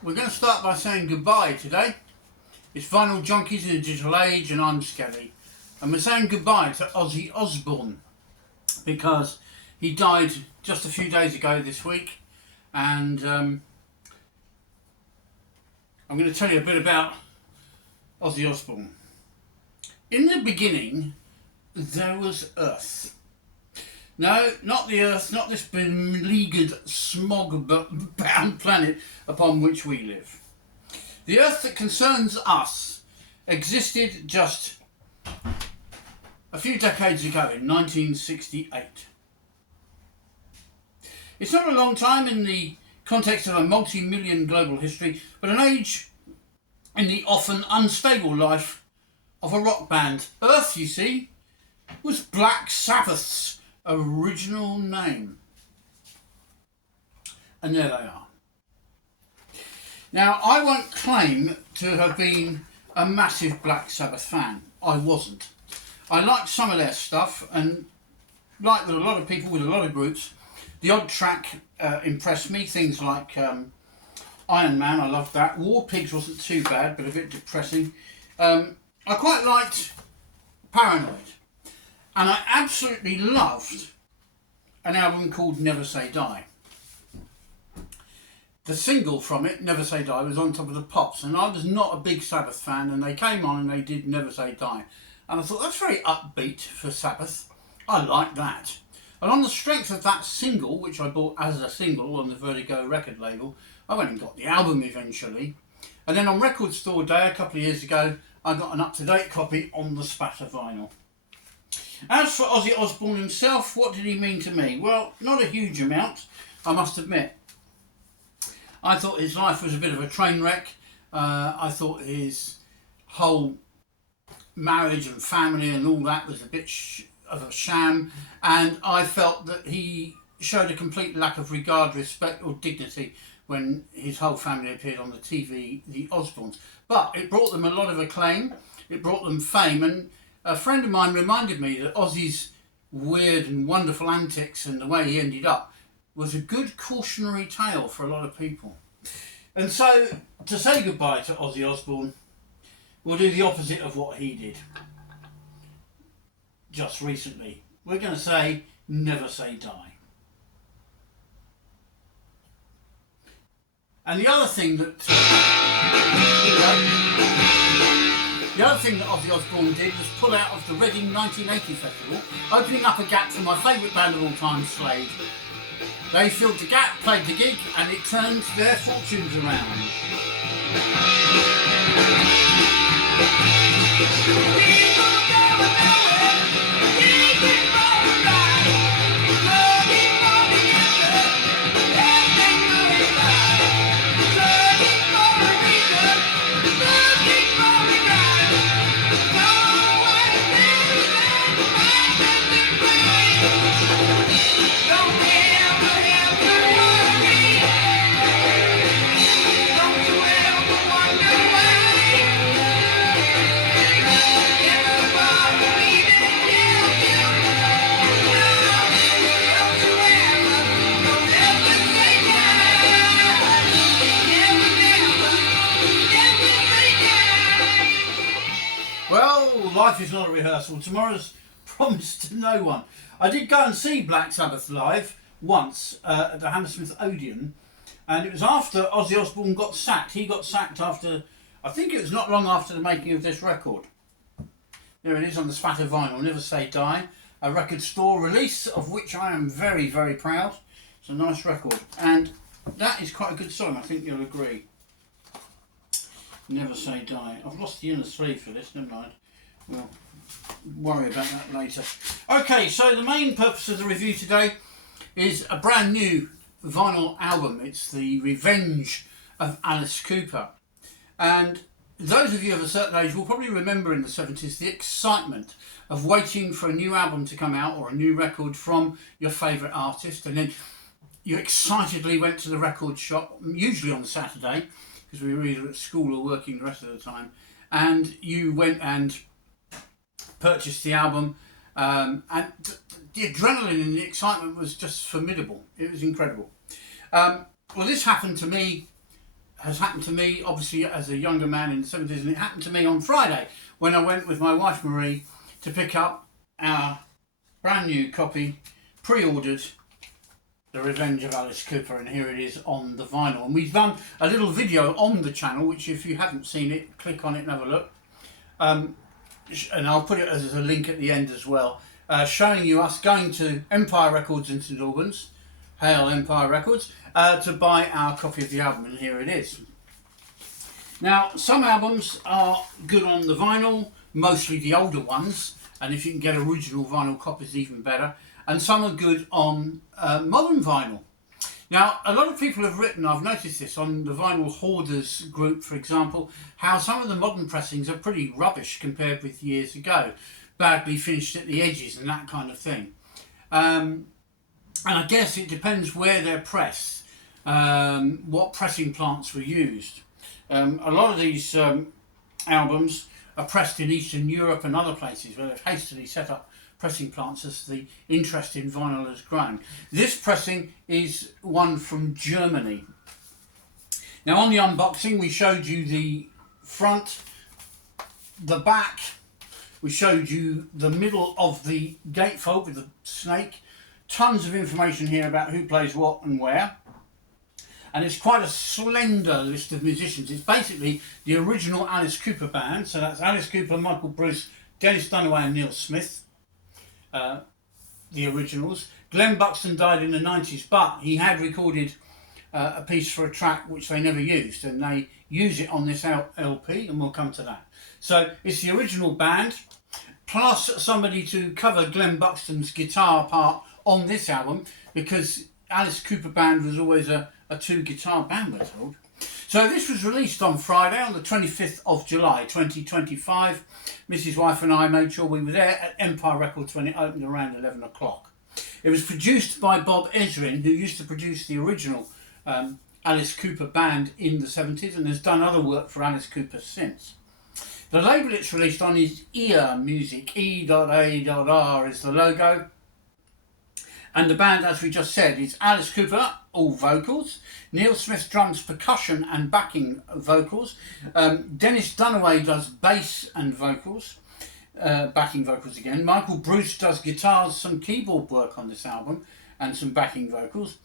We're going to start by saying goodbye today. It's Vinyl Junkies in the Digital Age and I'm Skelly. And we're saying goodbye to Ozzy Osbourne because he died just a few days ago this week. And I'm going to tell you a bit about Ozzy Osbourne. In the beginning, there was Earth. No, not the Earth, not this beleaguered, smog-bound planet upon which we live. The Earth that concerns us existed just a few decades ago, in 1968. It's not a long time in the context of a multi-million global history, but an age in the often unstable life of a rock band. Earth, you see, was Black Sabbath's original name. And there they are. Now, I won't claim to have been a massive Black Sabbath fan. I wasn't. I liked some of their stuff, and like with a lot of people with a lot of groups, the odd track impressed me. Things like Iron Man, I loved that. War Pigs wasn't too bad, but a bit depressing. I quite liked Paranoid. And I absolutely loved an album called Never Say Die. The single from it, Never Say Die, was on Top of the Pops, and I was not a big Sabbath fan, and they came on and they did Never Say Die. And I thought, that's very upbeat for Sabbath. I like that. And on the strength of that single, which I bought as a single on the Vertigo record label, I went and got the album eventually. And then on Record Store Day a couple of years ago, I got an up-to-date copy on the spatter vinyl. As for Ozzy Osbourne himself, what did he mean to me? Well, not a huge amount, I must admit. I thought his life was a bit of a train wreck. I thought his whole marriage and family and all that was a bit of a sham. And I felt that he showed a complete lack of regard, respect or dignity when his whole family appeared on the TV, the Osbournes. But it brought them a lot of acclaim. It brought them fame. And a friend of mine reminded me that Ozzy's weird and wonderful antics and the way he ended up was a good cautionary tale for a lot of people. And so, to say goodbye to Ozzy Osbourne, we'll do the opposite of what he did just recently. We're going to say, never say die. And the other thing that Ozzy Osbourne did was pull out of the Reading 1980 festival, opening up a gap for my favourite band of all time, Slade. They filled the gap, played the gig, and it turned their fortunes around. Life is not a rehearsal. Tomorrow's promised to no one. I did go and see Black Sabbath live once at the Hammersmith Odeon, and it was after Ozzy Osbourne got sacked. He got sacked after, I think it was not long after the making of this record. There it is on the spatter vinyl, Never Say Die, a Record Store release of which I am very, very proud. It's a nice record, and that is quite a good song, I think you'll agree. Never Say Die. I've lost the inner sleeve for this, never mind. We'll worry about that later. Okay, so the main purpose of the review today is a brand new vinyl album. It's The Revenge of Alice Cooper. And those of you of a certain age will probably remember in the 70s the excitement of waiting for a new album to come out or a new record from your favourite artist, and then you excitedly went to the record shop, usually on Saturday, because we were either at school or working the rest of the time, and you went and purchased the album, and the adrenaline and the excitement was just formidable. It was incredible. Well, this happened to me has happened to me, obviously, as a younger man in the 70s, and it happened to me on Friday when I went with my wife Marie to pick up our brand new copy, pre-ordered, The Revenge of Alice Cooper, and here it is on the vinyl. And we've done a little video on the channel, which if you haven't seen it, click on it and have a look. And I'll put it as a link at the end as well, showing you us going to Empire Records in St Albans, hail Empire Records, to buy our copy of the album, and here it is. Now, some albums are good on the vinyl, mostly the older ones, and if you can get original vinyl copies, even better, and some are good on modern vinyl. Now, a lot of people have written, I've noticed this on the Vinyl Hoarders group, for example, how some of the modern pressings are pretty rubbish compared with years ago, badly finished at the edges and that kind of thing. And I guess it depends where they're pressed, what pressing plants were used. A lot of these albums are pressed in Eastern Europe and other places where they've hastily set up pressing plants as the interest in vinyl has grown. This pressing is one from Germany. Now, on the unboxing we showed you the front, the back, we showed you the middle of the gatefold with the snake, tons of information here about who plays what and where, and it's quite a slender list of musicians. It's basically the original Alice Cooper band, so that's Alice Cooper, Michael Bruce, Dennis Dunaway and Neil Smith. The originals. Glenn Buxton died in the 90s, but he had recorded a piece for a track which they never used, and they use it on this LP, and we'll come to that. So it's the original band, plus somebody to cover Glenn Buxton's guitar part on this album, because Alice Cooper Band was always a two-guitar band, we're told. So this was released on Friday, on the 25th of July 2025. Mrs. Wife and I made sure we were there at Empire Records when it opened around 11 o'clock. It was produced by Bob Ezrin, who used to produce the original Alice Cooper Band in the 70s and has done other work for Alice Cooper since. The label it's released on is Ear Music, E.A.R is the logo. And the band, as we just said, is Alice Cooper, all vocals, Neil Smith drums, percussion and backing vocals, Dennis Dunaway does bass and vocals, backing vocals again, Michael Bruce does guitars, some keyboard work on this album and some backing vocals,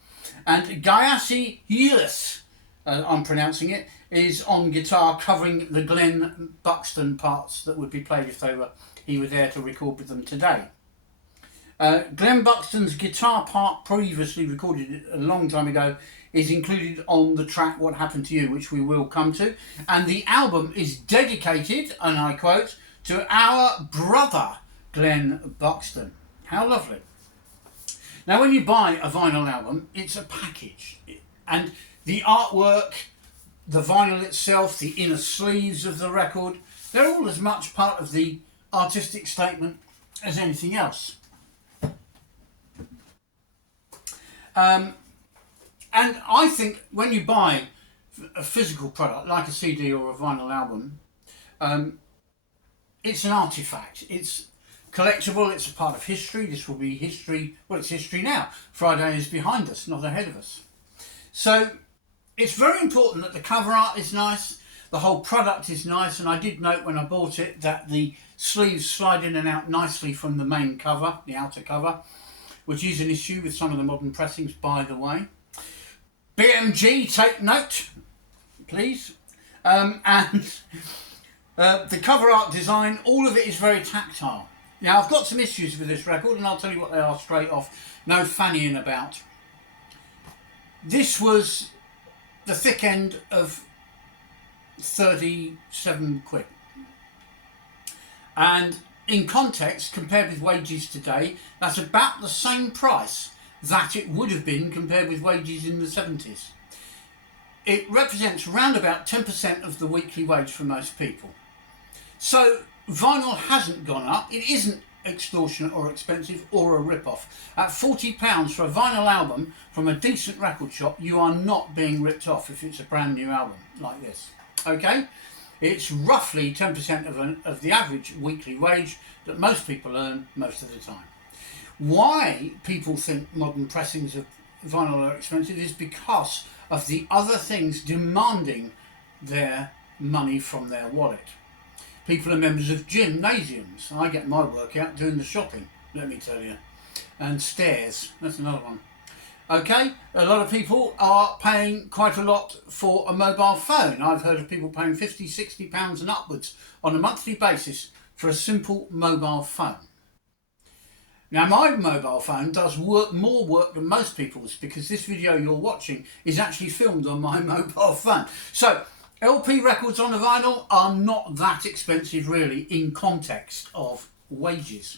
and Gayassi Hillis, I'm pronouncing it, is on guitar covering the Glenn Buxton parts that would be played if he were there to record with them today. Glenn Buxton's guitar part, previously recorded a long time ago, is included on the track What Happened to You, which we will come to. And the album is dedicated, and I quote, to our brother, Glenn Buxton. How lovely. Now, when you buy a vinyl album, it's a package. And the artwork, the vinyl itself, the inner sleeves of the record, they're all as much part of the artistic statement as anything else. And I think when you buy a physical product like a CD or a vinyl album, it's an artifact. It's collectible, it's a part of history. This will be history, well, it's history now. Friday is behind us, not ahead of us. So it's very important that the cover art is nice, the whole product is nice, and I did note when I bought it that the sleeves slide in and out nicely from the main cover, the outer cover, which is an issue with some of the modern pressings, by the way. BMG, take note, please. And the cover art design, all of it is very tactile. Now, I've got some issues with this record, and I'll tell you what they are straight off. No fannying about. This was the thick end of 37 quid. And in context, compared with wages today, that's about the same price that it would have been compared with wages in the 70s. It represents around about 10% of the weekly wage for most people. So vinyl hasn't gone up. It isn't extortionate or expensive or a rip-off. At £40 for a vinyl album from a decent record shop, you are not being ripped off if it's a brand new album like this. Okay? It's roughly 10% of the average weekly wage that most people earn most of the time. Why people think modern pressings vinyl are expensive is because of the other things demanding their money from their wallet. People are members of gymnasiums. I get my workout doing the shopping, let me tell you. And stairs, that's another one. Okay, a lot of people are paying quite a lot for a mobile phone. I've heard of people paying £50, £60 and upwards on a monthly basis for a simple mobile phone. Now my mobile phone does more work than most people's, because this video you're watching is actually filmed on my mobile phone. So LP records on a vinyl are not that expensive really in context of wages.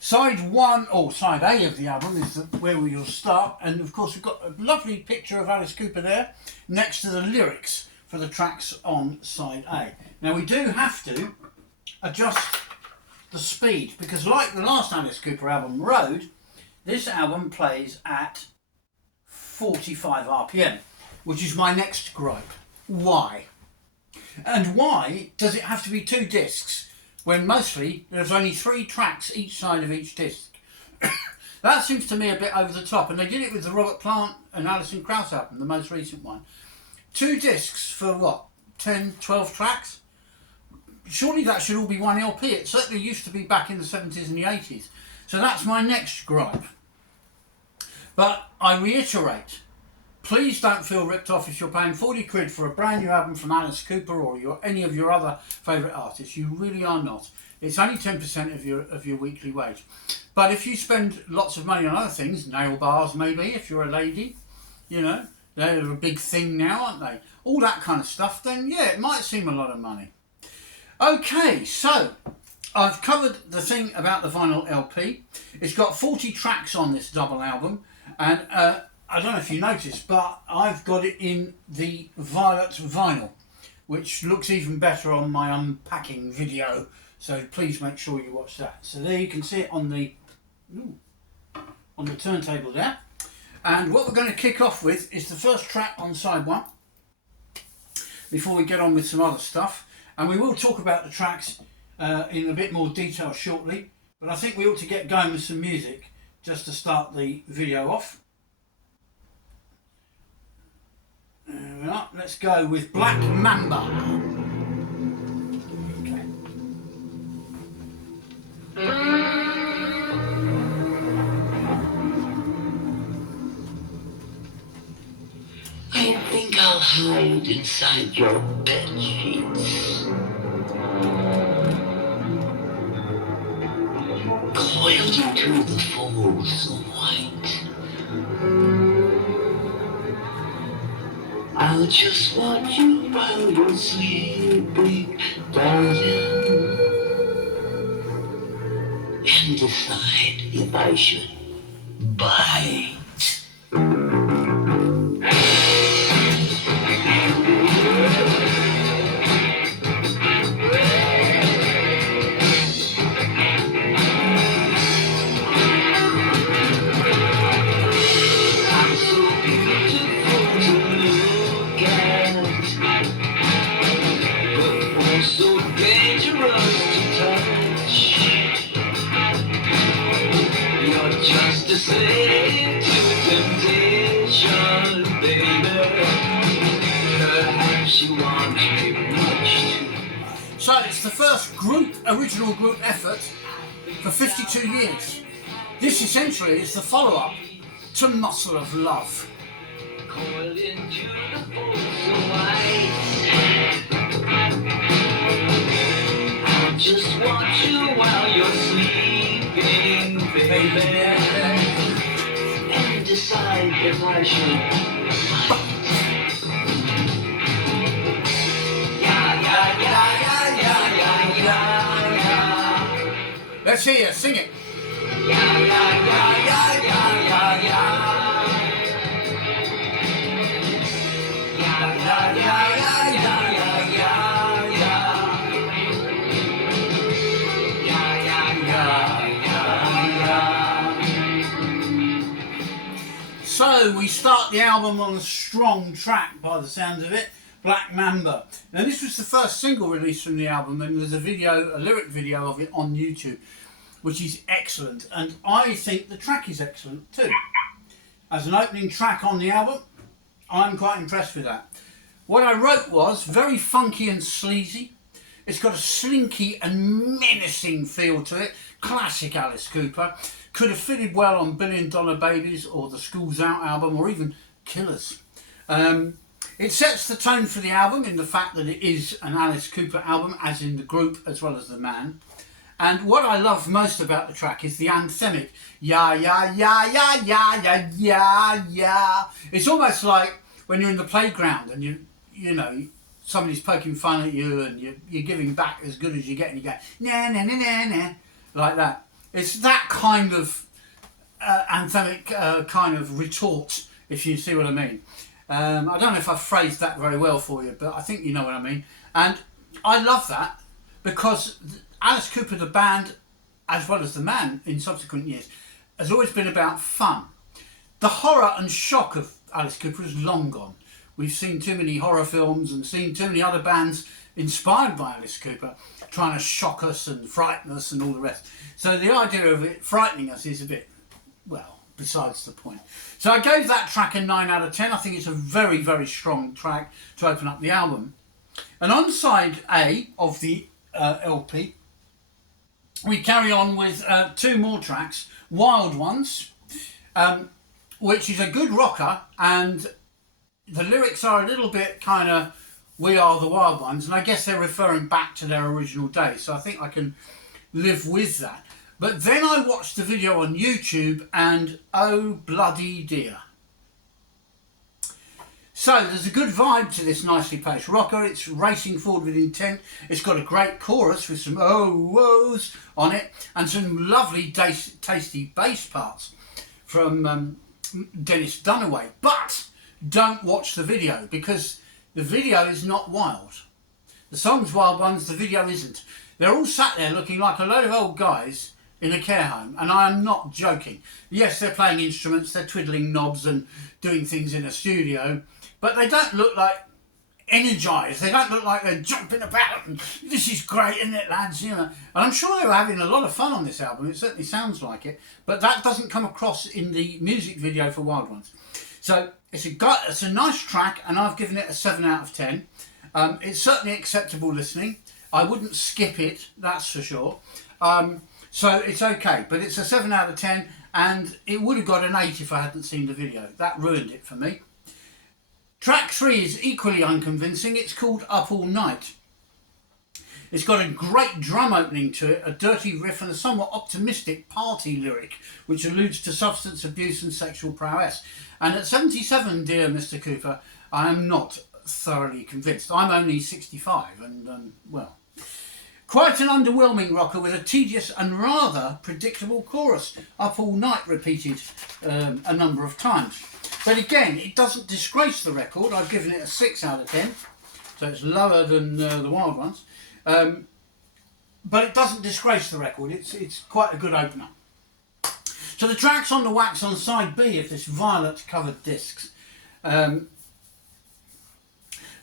Side 1 or side A of the album is where we will start, and of course we've got a lovely picture of Alice Cooper there next to the lyrics for the tracks on side A. Now we do have to adjust the speed, because like the last Alice Cooper album, Road, this album plays at 45 RPM, which is my next gripe. Why? And why does it have to be 2 discs when mostly there's only 3 tracks each side of each disc? That seems to me a bit over the top, and they did it with the Robert Plant and Alison Krauss album, the most recent one. 2 discs for what, 10, 12 tracks? Surely that should all be 1 LP. It certainly used to be back in the 70s and the 80s. So that's my next gripe. But I reiterate, please don't feel ripped off if you're paying 40 quid for a brand new album from Alice Cooper or any of your other favourite artists. You really are not. It's only 10% of your weekly wage. But if you spend lots of money on other things, nail bars maybe, if you're a lady, you know, they're a big thing now, aren't they? All that kind of stuff, then yeah, it might seem a lot of money. Okay, so I've covered the thing about the vinyl LP. It's got 40 tracks on this double album, and I don't know if you noticed, but I've got it in the violet vinyl, which looks even better on my unpacking video, so please make sure you watch that. So there you can see it on the turntable there. And what we're going to kick off with is the first track on side 1, before we get on with some other stuff. And we will talk about the tracks in a bit more detail shortly, but I think we ought to get going with some music just to start the video off. There we are. Let's go with Black Mamba. Okay. I think I'll hide inside your bed sheets, coiled into the folds of white. I'll just watch you while you're sleeping, darling, and decide if I should bite. So it's the first original group effort for 52 years. This essentially is the follow-up to Muscle of Love. Coiled into the folds of white, I'll just watch you while you're sleeping, baby, and decide if I should. Let's hear you sing it. So we start the album on a strong track by the sound of it, Black Mamba. Now this was the first single released from the album, and there's a lyric video of it on YouTube, which is excellent, and I think the track is excellent too. as an opening track on the album. I'm quite impressed with that. What I wrote was very funky and sleazy. It's got a slinky and menacing feel to it. Classic Alice Cooper. Could have fitted well on $1 Billion Babies or the School's Out album or even Killers. It sets the tone for the album in the fact that it is an Alice Cooper album, as in the group as well as the man. And what I love most about the track is the anthemic ya ya ya ya ya ya ya ya. It's almost like when you're in the playground and you know somebody's poking fun at you and you're giving back as good as you get and you go na na na na na like that. It's that kind of anthemic kind of retort, if you see what I mean. I don't know if I've phrased that very well for you, but I think you know what I mean. And I love that because Alice Cooper, the band, as well as the man in subsequent years, has always been about fun. The horror and shock of Alice Cooper is long gone. We've seen too many horror films and seen too many other bands inspired by Alice Cooper trying to shock us and frighten us and all the rest. So the idea of it frightening us is a bit, well, besides the point. So I gave that track a 9 out of 10. I think it's a very, very strong track to open up the album. And on side A of the LP, we carry on with 2 more tracks. Wild Ones, which is a good rocker, and the lyrics are a little bit kind of We Are the Wild Ones, and I guess they're referring back to their original days, so I think I can live with that. But then I watched the video on YouTube and oh bloody dear. So there's a good vibe to this nicely paced rocker. It's racing forward with intent. It's got a great chorus with some oh-wohs on it and some lovely tasty bass parts from Dennis Dunaway. But don't watch the video because the video is not wild. The song's Wild Ones, the video isn't. They're all sat there looking like a load of old guys in a care home, and I am not joking. Yes, they're playing instruments, they're twiddling knobs and doing things in a studio, but they don't look like energised. They don't look like they're jumping about and this is great, isn't it, lads? You know, and I'm sure they were having a lot of fun on this album. It certainly sounds like it, but that doesn't come across in the music video for Wild Ones. So it's a nice track, and I've given it a 7 out of 10. It's certainly acceptable listening. I wouldn't skip it, that's for sure. So it's okay, but it's a 7 out of 10, and it would have got an 8 if I hadn't seen the video. That ruined it for me. Track 3 is equally unconvincing. It's called Up All Night. It's got a great drum opening to it, a dirty riff and a somewhat optimistic party lyric, which alludes to substance abuse and sexual prowess. And at 77, dear Mr. Cooper, I am not thoroughly convinced. I'm only 65 and, well... Quite an underwhelming rocker with a tedious and rather predictable chorus. Up All Night repeated a number of times. But again, it doesn't disgrace the record. I've given it a 6 out of 10. So it's lower than the Wild Ones. But it doesn't disgrace the record. It's quite a good opener. So the tracks on the wax on side B of this violet covered discs. Well,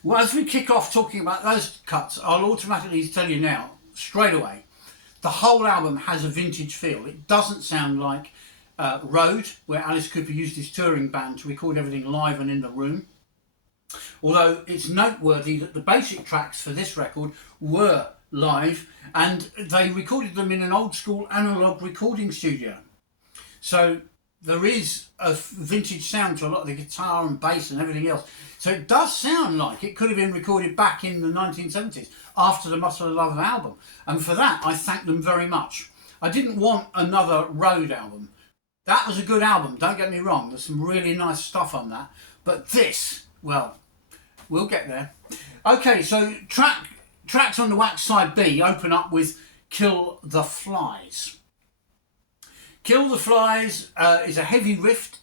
as we kick off talking about those cuts, I'll automatically tell you now, straight away, the whole album has a vintage feel. It doesn't sound like Road, where Alice Cooper used his touring band to record everything live and in the room. Although it's noteworthy that the basic tracks for this record were live, and they recorded them in an old school analogue recording studio. So there is a vintage sound to a lot of the guitar and bass and everything else. So it does sound like it could have been recorded back in the 1970s after the Muscle of Love album. And for that, I thank them very much. I didn't want another Road album. That was a good album, don't get me wrong. There's some really nice stuff on that. But this, well, we'll get there. Okay, so tracks on the wax side B open up with Kill the Flies. Kill the Flies is a heavy riff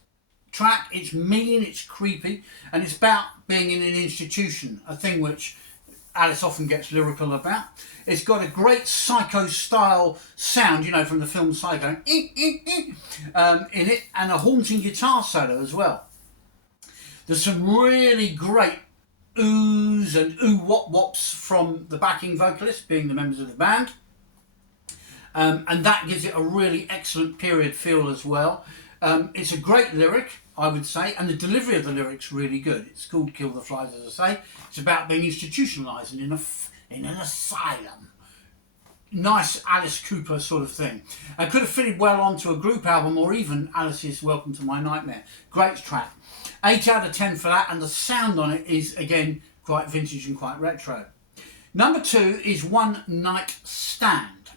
track. It's mean, it's creepy, and it's about being in an institution, a thing which Alice often gets lyrical about. It's got a great Psycho-style sound, you know, from the film Psycho, in it, and a haunting guitar solo as well. There's some really great oohs and ooh-wop-wops from the backing vocalists, being the members of the band. And that gives it a really excellent period feel as well. It's a great lyric. I would say, and the delivery of the lyrics really good. It's called Kill the Flies, as I say. It's about being institutionalised in an asylum. Nice Alice Cooper sort of thing. I could have fitted well onto a group album or even Alice's Welcome to My Nightmare. Great track. 8 out of 10 for that, and the sound on it is, again, quite vintage and quite retro. Number 2 is One Night Stand.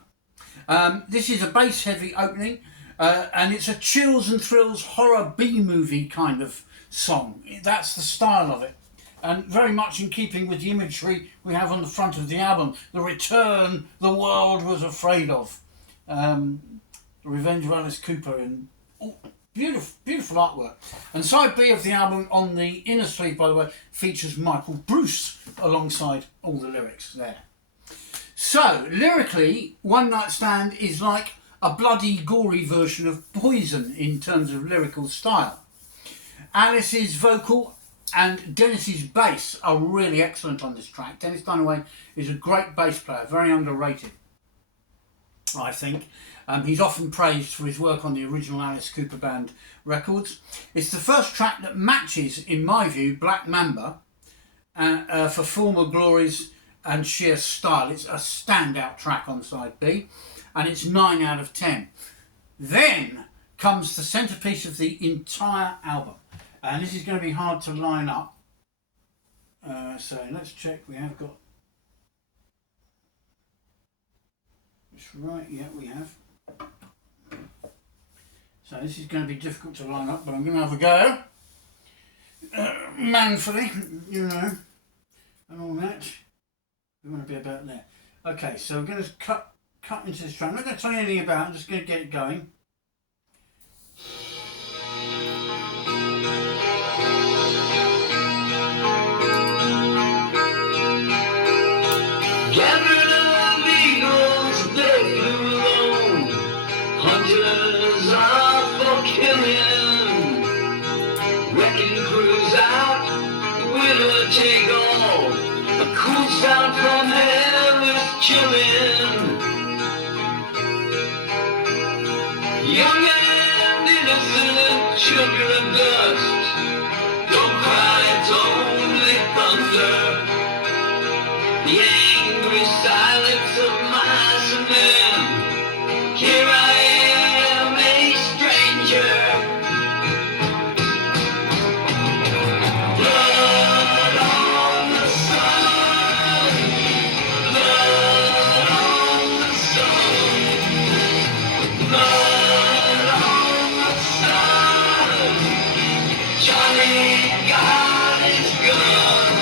This is a bass-heavy opening, and it's a chills and thrills horror B-movie kind of song. That's the style of it. And very much in keeping with the imagery we have on the front of the album, the return the world was afraid of. The Revenge of Alice Cooper, and beautiful, beautiful artwork. And side B of the album on the inner sleeve, by the way, features Michael Bruce alongside all the lyrics there. So, lyrically, One Night Stand is like a bloody, gory version of Poison in terms of lyrical style. Alice's vocal and Dennis's bass are really excellent on this track. Dennis Dunaway is a great bass player, very underrated, I think. He's often praised for his work on the original Alice Cooper Band records. It's the first track that matches, in my view, Black Mamba for former glories and sheer style. It's a standout track on side B, and it's 9 out of 10. Then comes the centrepiece of the entire album. And this is going to be hard to line up. So let's check. We have got this right. Yeah, we have. So this is going to be difficult to line up, but I'm going to have a go. Manfully, you know, and all that. We want to be about there. Okay, so we're going to cut into this track. I'm not going to tell you anything about it. I'm just going to get it going. Gathered of eagles, they flew alone. Hunters are for killing. Wrecking crews out, winner take all. A cool sound from hell is chilling. Young and innocent children of dust. Don't cry, it's only thunder. The angry silence of mice and men. Here I am, a stranger. Blood on the sun. Blood on the sun. Blood on the sun. Johnny got his gun.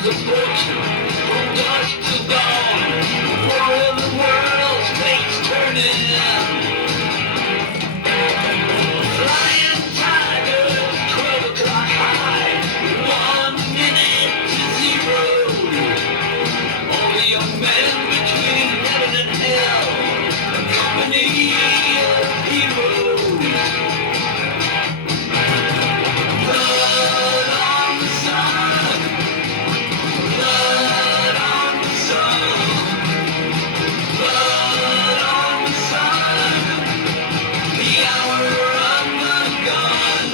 The fortune from dusk to dawn. War of the world's fate's turning. Flying tigers, 12 o'clock high. 1 minute to 0. All the young men between heaven and hell. A company of heroes. Blood on the sun. Blood on the sun. Blood on the sun. The hour of the gun.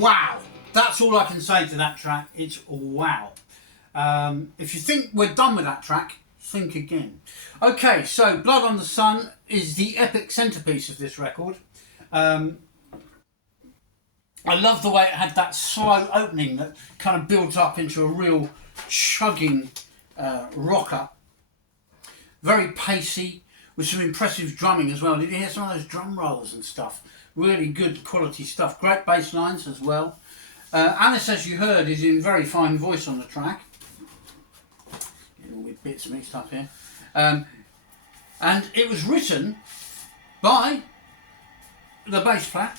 Wow, that's all I can say to that track. It's wow. If you think we're done with that track, think again. Okay, so Blood on the Sun is the epic centrepiece of this record. I love the way it had that slow opening that kind of built up into a real chugging rocker. Very pacey, with some impressive drumming as well. Did you hear some of those drum rolls and stuff? Really good quality stuff. Great bass lines as well. Alice, as you heard, is in very fine voice on the track. Getting all the bits mixed up here. And it was written by the bass player,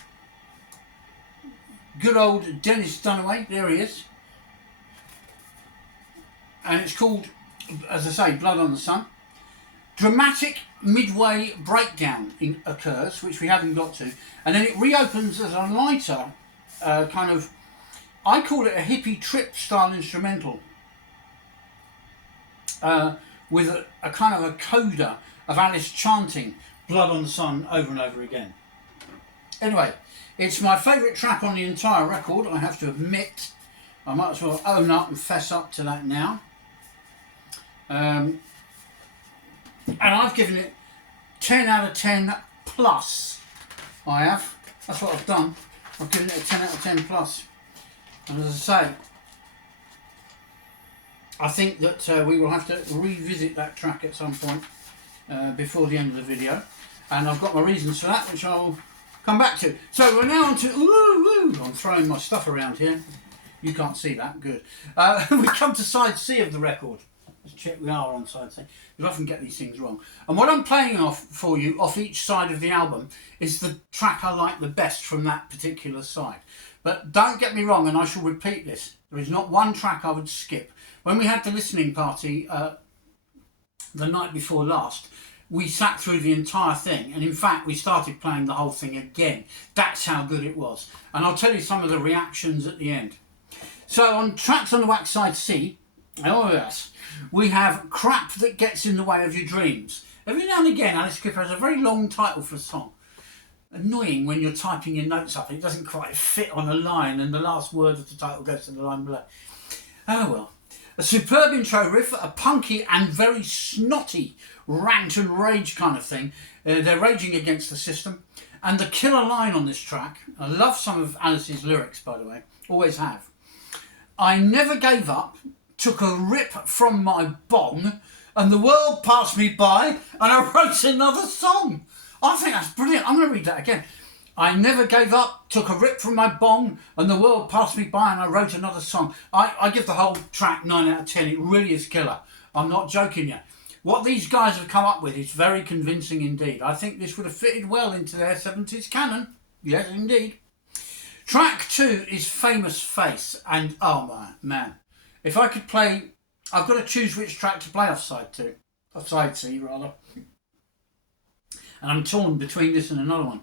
good old Dennis Dunaway. There he is. And it's called, as I say, Blood on the Sun. dramatic midway breakdown occurs, which we haven't got to, and then it reopens as a lighter kind of, I call it a hippie trip style instrumental, with a kind of a coda of Alice chanting Blood on the Sun over and over again. Anyway, it's my favourite track on the entire record, I have to admit. I might as well own up and fess up to that now. And I've given it 10 out of 10 plus. I have. That's what I've done. I've given it a 10 out of 10 plus. And as I say, I think that we will have to revisit that track at some point before the end of the video. And I've got my reasons for that, which I'll come back to. So we're now on to... I'm throwing my stuff around here. You can't see that. Good. We come to side C of the record. Let's check we are on side C. You often get these things wrong. And what I'm playing off for you, off each side of the album, is the track I like the best from that particular side. But don't get me wrong, and I shall repeat this, there is not one track I would skip. When we had the listening party the night before last, we sat through the entire thing, and in fact we started playing the whole thing again. That's how good it was. And I'll tell you some of the reactions at the end. So on Tracks on the Wax side C, oh yes, we have Crap That Gets in the Way of Your Dreams. Every now and again Alice Cooper has a very long title for a song. Annoying when you're typing your notes up, it doesn't quite fit on a line and the last word of the title goes to the line below. Oh well. A superb intro riff, a punky and very snotty rant and rage kind of thing. They're raging against the system. And the killer line on this track, I love some of Alice's lyrics by the way, always have. I never gave up, took a rip from my bong, and the world passed me by, and I wrote another song. I think that's brilliant. I'm going to read that again. I never gave up, took a rip from my bong, and the world passed me by, and I wrote another song. I give the whole track 9 out of 10. It really is killer. I'm not joking you. What these guys have come up with is very convincing indeed. I think this would have fitted well into their 70s canon. Yes, indeed. Track 2 is Famous Face, and oh my man, if I could play, I've got to choose which track to play off side C rather, and I'm torn between this and another one.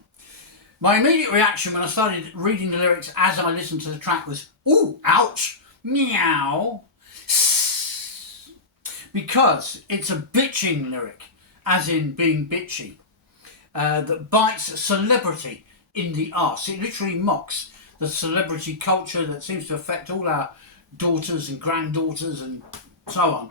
My immediate reaction when I started reading the lyrics as I listened to the track was, ooh, ouch, meow, because it's a bitching lyric, as in being bitchy, that bites celebrity in the arse. It literally mocks the celebrity culture that seems to affect all our daughters and granddaughters and so on.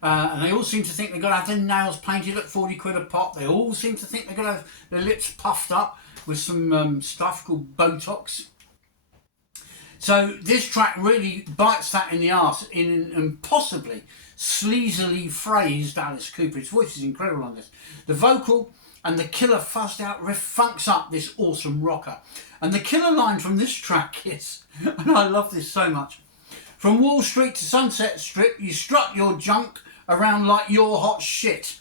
And they all seem to think they've got to have their nails painted at 40 quid a pop. They all seem to think they've got to have their lips puffed up with some stuff called Botox. So this track really bites that in the arse in an impossibly sleazily phrased Alice Cooper. His voice is incredible on this. The vocal and the killer fussed out riff funks up this awesome rocker. And the killer line from this track is, and I love this so much, from Wall Street to Sunset Strip, you strut your junk around like you're hot shit.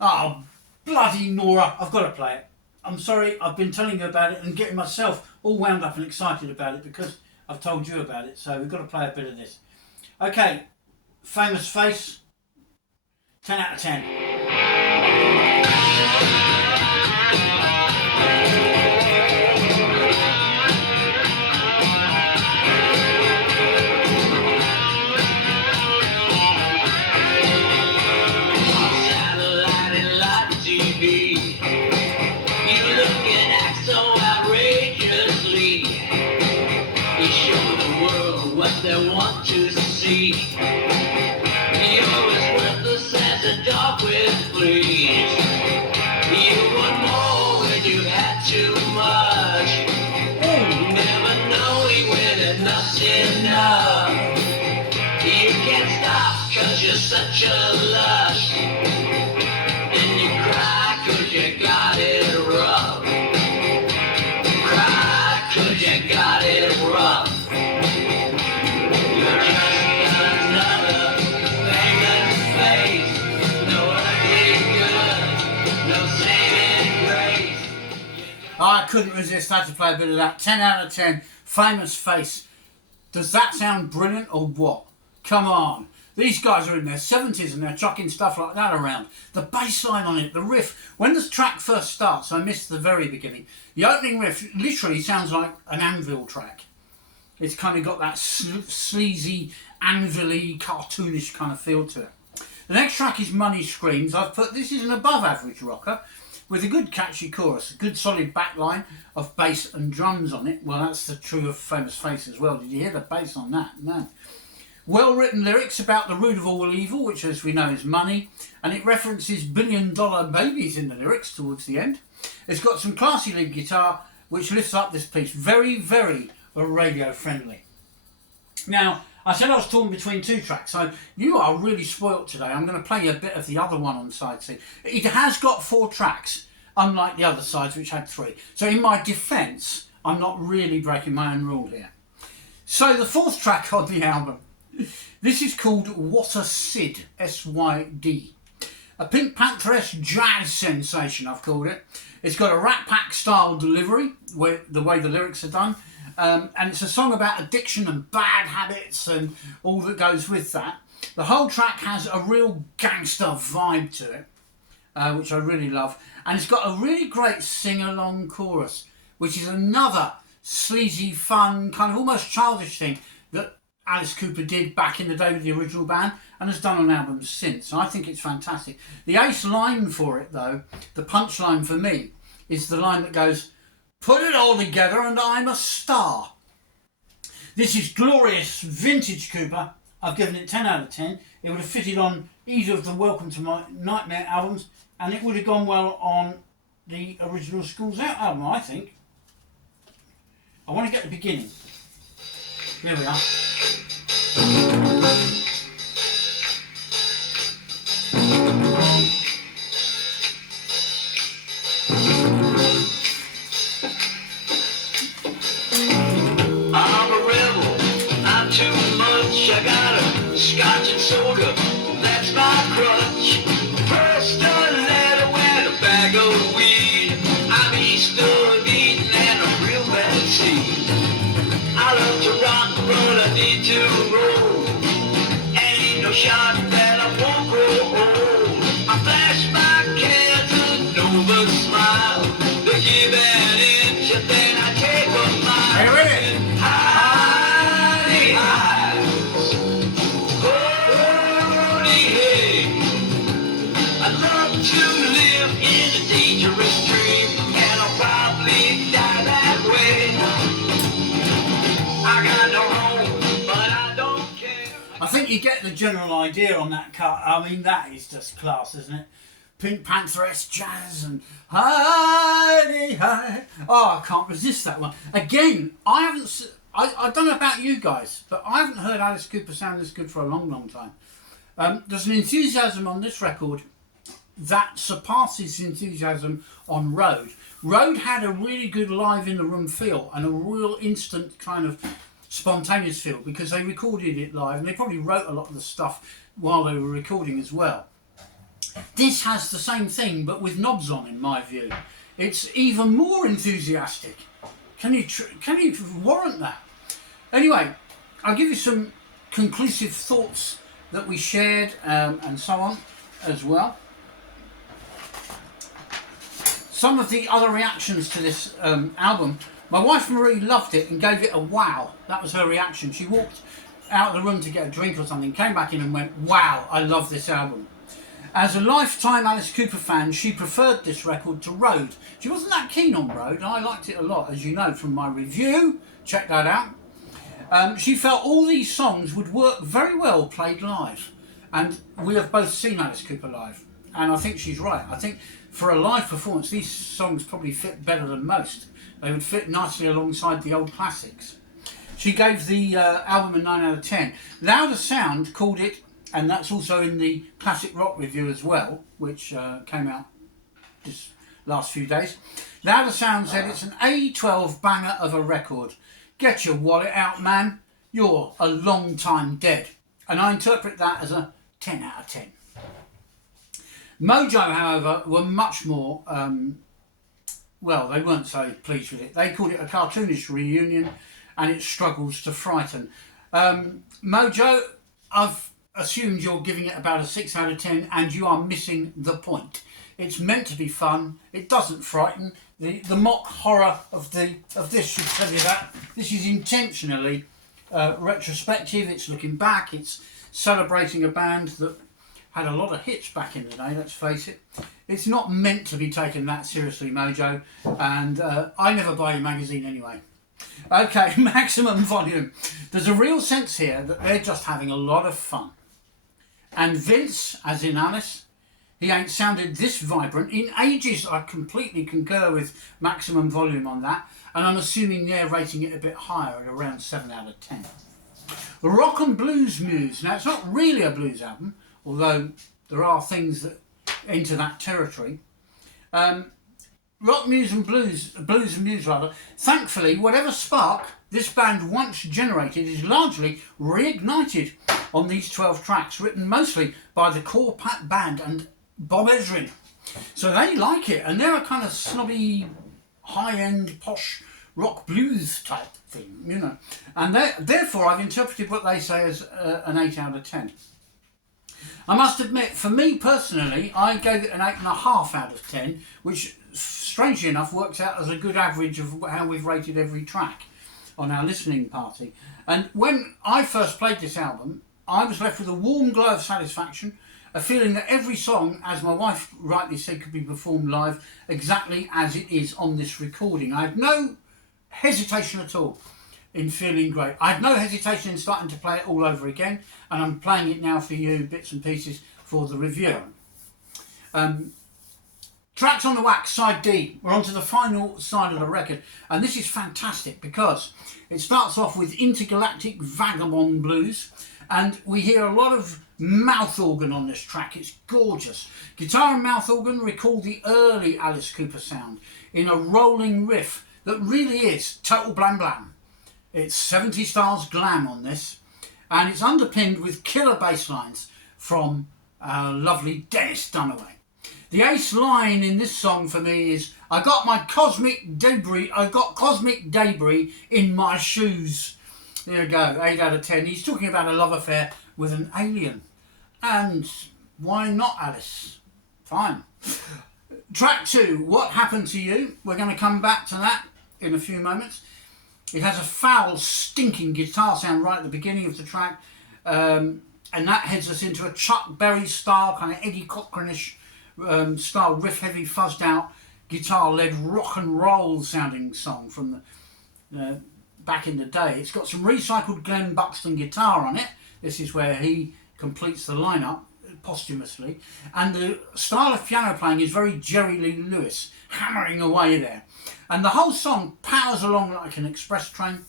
Oh, bloody Nora, I've got to play it. I'm sorry, I've been telling you about it and getting myself all wound up and excited about it because I've told you about it, so we've got to play a bit of this. Okay, Famous Face, 10 out of 10. They want to see you're as worthless as a dog with fleas. You want more when you had too much, never knowing when enough's enough. You can't stop cause you're such a lush, and you cry cause you got it rough. Cry cause you got it rough. I couldn't resist, I had to play a bit of that. 10 out of 10, Famous Face. Does that sound brilliant or what? Come on. These guys are in their 70s and they're chucking stuff like that around. The bass line on it, the riff. When the track first starts, I missed the very beginning. The opening riff literally sounds like an Anvil track. It's kind of got that sleazy, anvil-y, cartoonish kind of feel to it. The next track is Money Screams. I've put this is an above average rocker with a good catchy chorus, a good solid back line of bass and drums on it. Well, that's the true of Famous Face as well. Did you hear the bass on that? Man. Well written lyrics about the root of all evil, which as we know is money, and it references billion-dollar babies in the lyrics towards the end. It's got some classy lead guitar which lifts up this piece. Very, very radio friendly. Now, I said I was torn between two tracks, so you are really spoilt today. I'm going to play you a bit of the other one on side C. It has got 4 tracks, unlike the other sides which had 3. So in my defence, I'm not really breaking my own rule here. So the 4th track on the album, this is called What a Syd, S-Y-D. A Pink Panther-esque jazz sensation, I've called it. It's got a Rat Pack style delivery, where the way the lyrics are done. And it's a song about addiction and bad habits and all that goes with that. The whole track has a real gangster vibe to it, which I really love. And it's got a really great sing-along chorus, which is another sleazy, fun, kind of almost childish thing that Alice Cooper did back in the day with the original band and has done on albums since. I think it's fantastic. The ace line for it, though, the punchline for me, is the line that goes, "Put it all together and I'm a star." This is glorious vintage Cooper. I've given it 10 out of 10. It would have fitted on either of the Welcome to My Nightmare albums, and it would have gone well on the original Schools Out album, I think. I want to get the beginning. Here we are. I got a scotch and soda, that's my crutch. First a letter and a bag of weed. I'm east of Eden and a real bad seed. I love to rock, but I need to roll. Ain't no shot that I won't grow old. I flash my cans and Nova smile. They give an inch and then I take a mile. Hey, wait. I think you get the general idea on that cut. I mean, that is just class, isn't it? Pink Panther-esque jazz and hi. Oh, I can't resist that one. Again, I don't know about you guys, but I haven't heard Alice Cooper sound this good for a long, long time. There's an enthusiasm on this record that surpasses enthusiasm on Road. Road had a really good live in the room feel and a real instant kind of spontaneous feel because they recorded it live and they probably wrote a lot of the stuff while they were recording as well. This has the same thing but with knobs on, in my view. It's even more enthusiastic. Can you warrant that? Anyway, I'll give you some conclusive thoughts that we shared and so on as well. Some of the other reactions to this album. My wife Marie loved it and gave it a wow. That was her reaction. She walked out of the room to get a drink or something, came back in and went, wow, I love this album. As a lifetime Alice Cooper fan, she preferred this record to Road. She wasn't that keen on Road. I liked it a lot, as you know from my review. Check that out. She felt all these songs would work very well played live. And we have both seen Alice Cooper live. And I think she's right. I think for a live performance, these songs probably fit better than most. They would fit nicely alongside the old classics. She gave the album a 9 out of 10. Louder Sound called it, and that's also in the Classic Rock review as well, which came out this last few days. Louder Sound said it's an A12 banger of a record. Get your wallet out, man. You're a long time dead. And I interpret that as a 10 out of 10. Mojo, however, were much more, well, they weren't so pleased with it. They called it a cartoonish reunion and it struggles to frighten. Mojo, I've assumed you're giving it about a 6 out of 10, and you are missing the point. It's meant to be fun. It doesn't frighten. The mock horror of this should tell you that. This is intentionally retrospective. It's looking back. It's celebrating a band that had a lot of hits back in the day, let's face it. It's not meant to be taken that seriously, Mojo, and I never buy your magazine anyway. Okay, Maximum Volume. There's a real sense here that they're just having a lot of fun. And Vince, as in Alice, he ain't sounded this vibrant in ages. I completely concur with Maximum Volume on that, and I'm assuming they're rating it a bit higher at around 7 out of 10. Rock and Blues Muse. Now, it's not really a blues album, although there are things that enter that territory. Rock Muse and Blues and Muse rather. Thankfully, whatever spark this band once generated is largely reignited on these 12 tracks, written mostly by the core band and Bob Ezrin. So they like it, and they're a kind of snobby, high-end, posh rock blues type thing, you know. And therefore, I've interpreted what they say as an 8 out of 10. I must admit, for me personally, I gave it an 8.5 out of 10, which, strangely enough, works out as a good average of how we've rated every track on our listening party. And when I first played this album, I was left with a warm glow of satisfaction, a feeling that every song, as my wife rightly said, could be performed live exactly as it is on this recording. I had no hesitation at all in feeling great. I had no hesitation in starting to play it all over again, and I'm playing it now for you, bits and pieces, for the review. Tracks on the Wax, side D. We're on to the final side of the record, and this is fantastic because it starts off with Intergalactic Vagabond Blues, and we hear a lot of mouth organ on this track. It's gorgeous. Guitar and mouth organ recall the early Alice Cooper sound in a rolling riff that really is total blam blam. It's 70 styles glam on this, and it's underpinned with killer bass lines from our lovely Dennis Dunaway. The ace line in this song for me is, I got cosmic debris in my shoes. There you go, 8 out of 10. He's talking about a love affair with an alien. And why not, Alice? Fine. Track 2, What Happened to You? We're going to come back to that in a few moments. It has a foul, stinking guitar sound right at the beginning of the track, and that heads us into a Chuck Berry style, kind of Eddie Cochran-ish style, riff-heavy, fuzzed-out, guitar-led rock and roll sounding song from the back in the day. It's got some recycled Glenn Buxton guitar on it. This is where he completes the lineup posthumously, and the style of piano playing is very Jerry Lee Lewis, hammering away there. And the whole song powers along like an express train.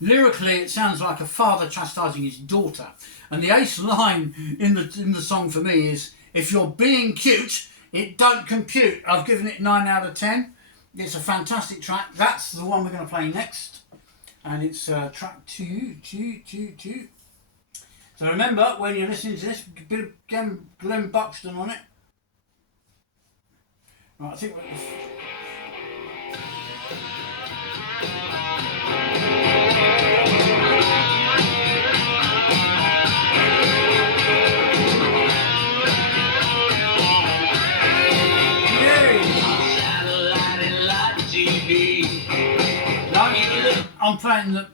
Lyrically, it sounds like a father chastising his daughter. And the ace line in the song for me is, if you're being cute, it don't compute. I've given it 9 out of 10. It's a fantastic track. That's the one we're going to play next. And it's track 2. So remember, when you're listening to this, a bit of Glenn Buxton on it. Right, I think I'm playing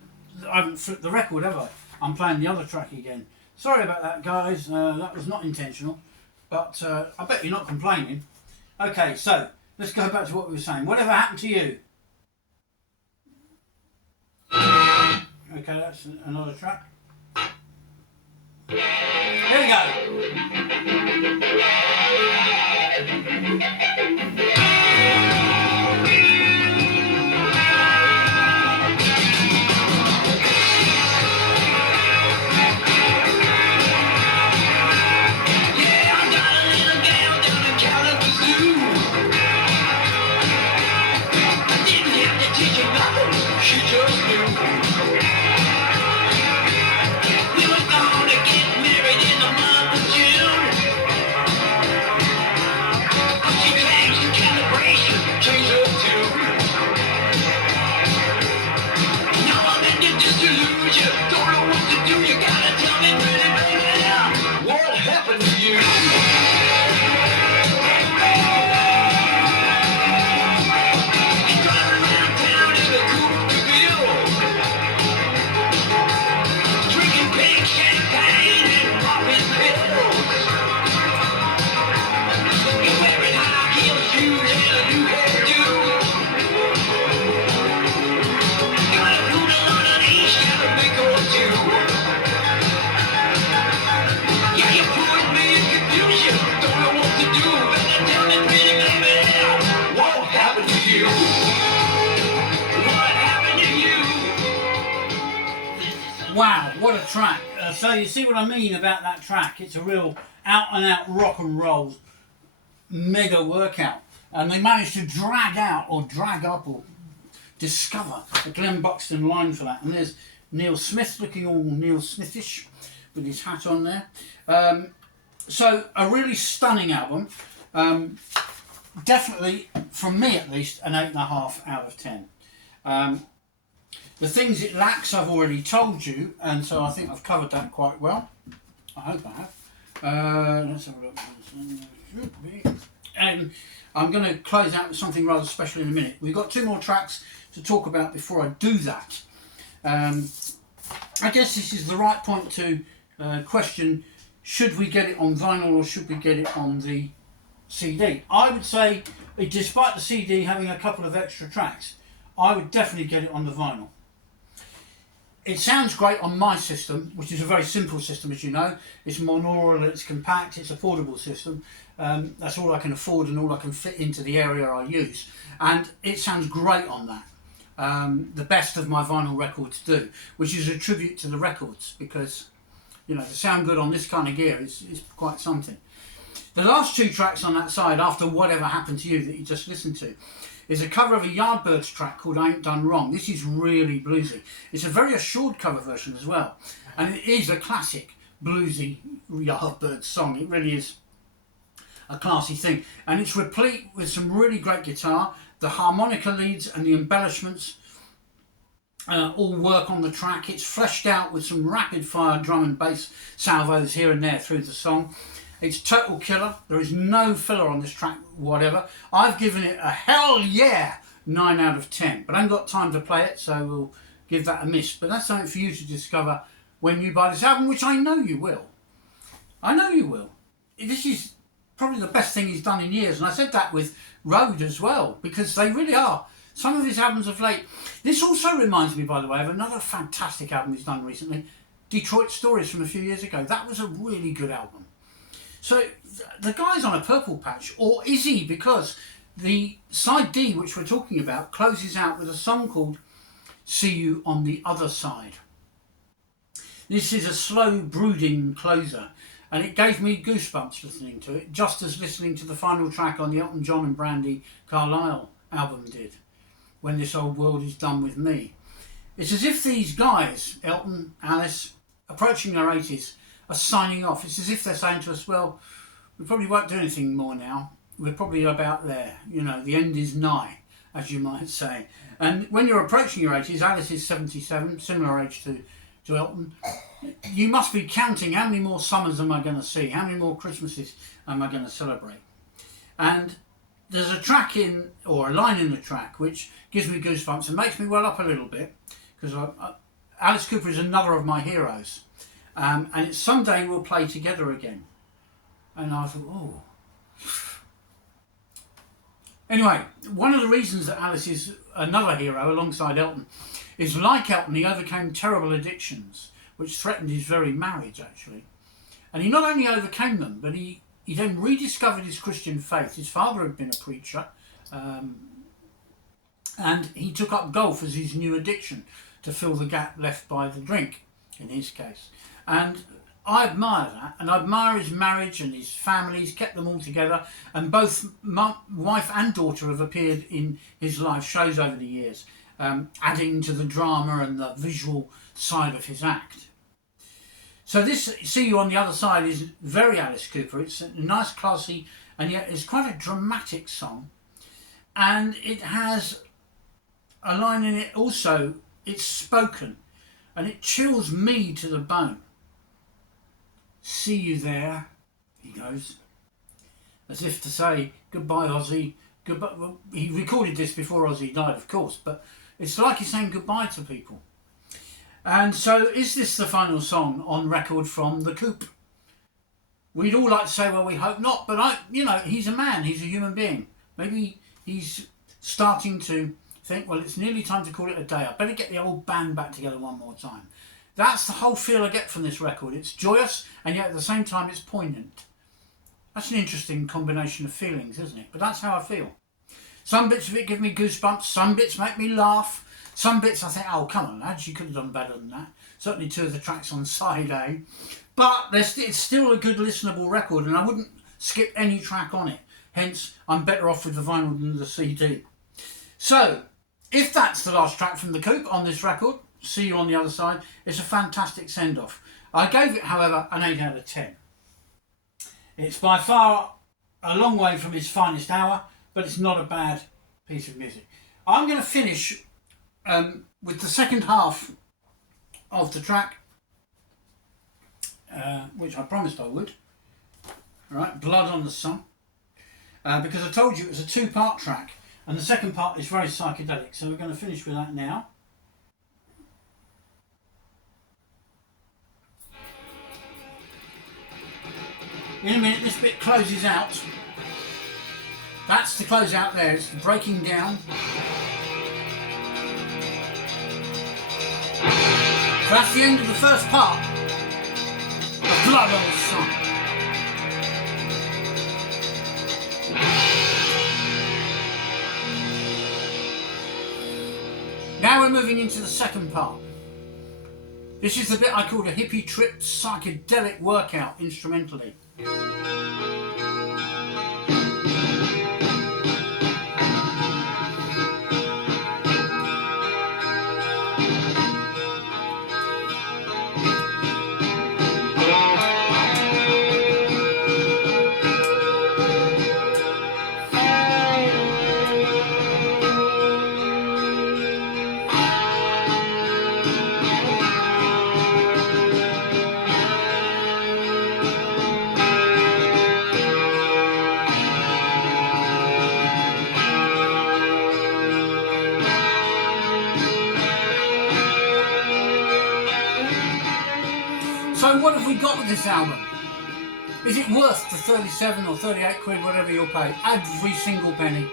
I haven't flipped the record, have I? I'm playing the other track again. Sorry about that, guys. That was not intentional, but I bet you're not complaining. Okay, so let's go back to what we were saying. Whatever happened to you? Okay, that's another track. Here we go. She just knew we were gonna get married. a track. So you see what I mean about that track? It's a real out and out rock and roll mega workout. And they managed to drag out or drag up or discover a Glenn Buxton line for that. And there's Neil Smith looking all Neil Smithish with his hat on there. So a really stunning album. Definitely, from me at least, an 8.5 out of 10. The things it lacks I've already told you, and so I think I've covered that quite well. I hope I have. Let's have a look. And I'm going to close out with something rather special in a minute. We've got 2 more tracks to talk about before I do that. I guess this is the right point to question, should we get it on vinyl or should we get it on the CD? I would say, despite the CD having a couple of extra tracks, I would definitely get it on the vinyl. It sounds great on my system, which is a very simple system, as you know. It's monaural, it's compact, it's a portable system. That's all I can afford and all I can fit into the area I use. And it sounds great on that. The best of my vinyl records do, which is a tribute to the records, because, you know, to sound good on this kind of gear is quite something. The last 2 tracks on that side, after Whatever Happened to You that you just listened to, is a cover of a Yardbirds track called I Ain't Done Wrong. This is really bluesy. It's a very assured cover version as well. And it is a classic bluesy Yardbirds song. It really is a classy thing. And it's replete with some really great guitar. The harmonica leads and the embellishments all work on the track. It's fleshed out with some rapid fire drum and bass salvos here and there through the song. It's total killer. There is no filler on this track, whatever. I've given it a hell yeah 9 out of 10. But I haven't got time to play it, so we'll give that a miss. But that's something for you to discover when you buy this album, which I know you will. I know you will. This is probably the best thing he's done in years. And I said that with Road as well, because they really are. Some of his albums of late. This also reminds me, by the way, of another fantastic album he's done recently, Detroit Stories from a few years ago. That was a really good album. So the guy's on a purple patch, or is he? Because the side D, which we're talking about, closes out with a song called See You on the Other Side. This is a slow, brooding closer, and it gave me goosebumps listening to it, just as listening to the final track on the Elton John and Brandy Carlisle album did, When This Old World Is Done With Me. It's as if these guys, Elton, Alice, approaching their 80s, are signing off. It's as if they're saying to us, well, we probably won't do anything more now. We're probably about there. You know, the end is nigh, as you might say. And when you're approaching your 80s, Alice is 77, similar age to Elton, you must be counting how many more summers am I going to see? How many more Christmases am I going to celebrate? And there's a track in, or a line in the track, which gives me goosebumps and makes me well up a little bit, because Alice Cooper is another of my heroes. And it's Someday We'll Play Together Again. And I thought, oh. Anyway, one of the reasons that Alice is another hero alongside Elton is, like Elton, he overcame terrible addictions, which threatened his very marriage, actually. And he not only overcame them, but he then rediscovered his Christian faith. His father had been a preacher, and he took up golf as his new addiction to fill the gap left by the drink, in his case. And I admire that, and I admire his marriage and his family. He's kept them all together, and both wife and daughter have appeared in his live shows over the years, adding to the drama and the visual side of his act. So this See You on the Other Side is very Alice Cooper. It's a nice, classy, and yet it's quite a dramatic song. And it has a line in it also, it's spoken, and it chills me to the bone. See you there, he goes, as if to say, goodbye, Ozzy. Goodbye. Well, he recorded this before Ozzy died, of course, but it's like he's saying goodbye to people. And so, is this the final song on record from the Coop? We'd all like to say, well, we hope not, but he's a man, he's a human being. Maybe he's starting to think, well, it's nearly time to call it a day. I better get the old band back together one more time. That's the whole feel I get from this record. It's joyous, and yet at the same time it's poignant. That's an interesting combination of feelings, isn't it? But that's how I feel. Some bits of it give me goosebumps, some bits make me laugh, some bits I think, oh, come on, lads, you could have done better than that. certainly 2 of the tracks on side A, but it's still a good listenable record, and I wouldn't skip any track on it. Hence, I'm better off with the vinyl than the CD. So, if that's the last track from the Coupe on this record, see you on the other side. It's a fantastic send-off. I gave it, however, an 8 out of 10. It's by far a long way from his finest hour, but it's not a bad piece of music. I'm going to finish with the second half of the track, which I promised I would. All right, Blood on the Sun, because I told you it was a 2-part track, and the second part is very psychedelic, so we're going to finish with that now. In a minute this bit closes out. That's the close out there, it's breaking down. So that's the end of the first part of Blood on the Sun. Now we're moving into the second part. This is the bit I called a hippie trip psychedelic workout instrumentally. So what have we got with this album? Is it worth the 37 or 38 quid, whatever you'll pay? Every single penny.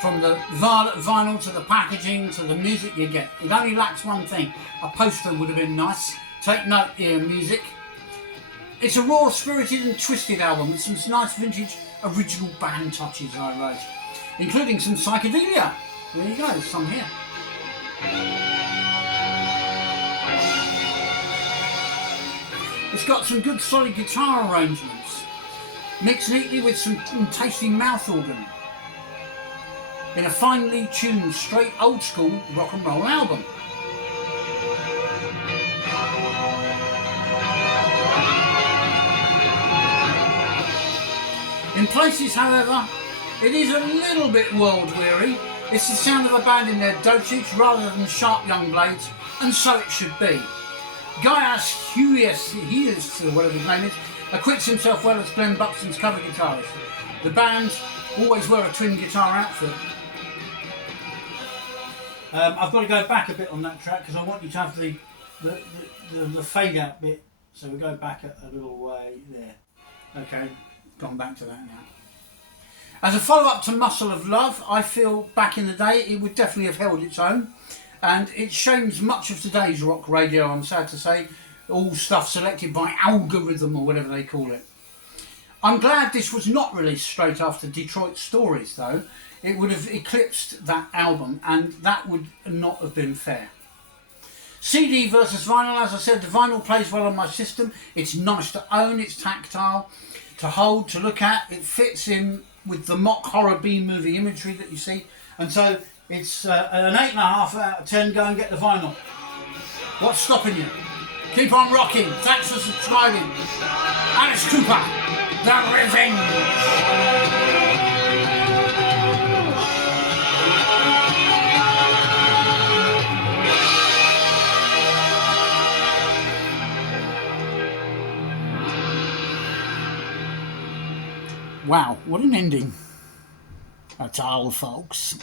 From the vinyl to the packaging to the music you get. It only lacks one thing. A poster would have been nice. Take note here, music. It's a raw, spirited and twisted album with some nice vintage original band touches, I wrote. Including some psychedelia. There you go, some here. It's got some good solid guitar arrangements, mixed neatly with some tasty mouth organ, in a finely tuned, straight old school rock and roll album. In places, however, it is a little bit world weary. It's the sound of a band in their dotage rather than sharp young blades, and so it should be. Gaius Hughes, or whatever his name is, acquits himself well as Glenn Buxton's cover guitarist. The band always wear a twin guitar outfit. I've got to go back a bit on that track because I want you to have the fade out bit. So we go back a little way there. Okay, gone back to that now. As a follow-up to Muscle of Love, I feel back in the day it would definitely have held its own. And it shames much of today's rock radio, I'm sad to say. All stuff selected by algorithm or whatever they call it. I'm glad this was not released straight after Detroit Stories though. It would have eclipsed that album and that would not have been fair. CD versus vinyl, as I said, the vinyl plays well on my system. It's nice to own, it's tactile, to hold, to look at. It fits in with the mock horror B-movie imagery that you see. And so it's an 8.5 out of 10. Go and get the vinyl. What's stopping you? Keep on rocking. Thanks for subscribing. Alice Cooper, The Revenge. Wow, what an ending. That's all, folks.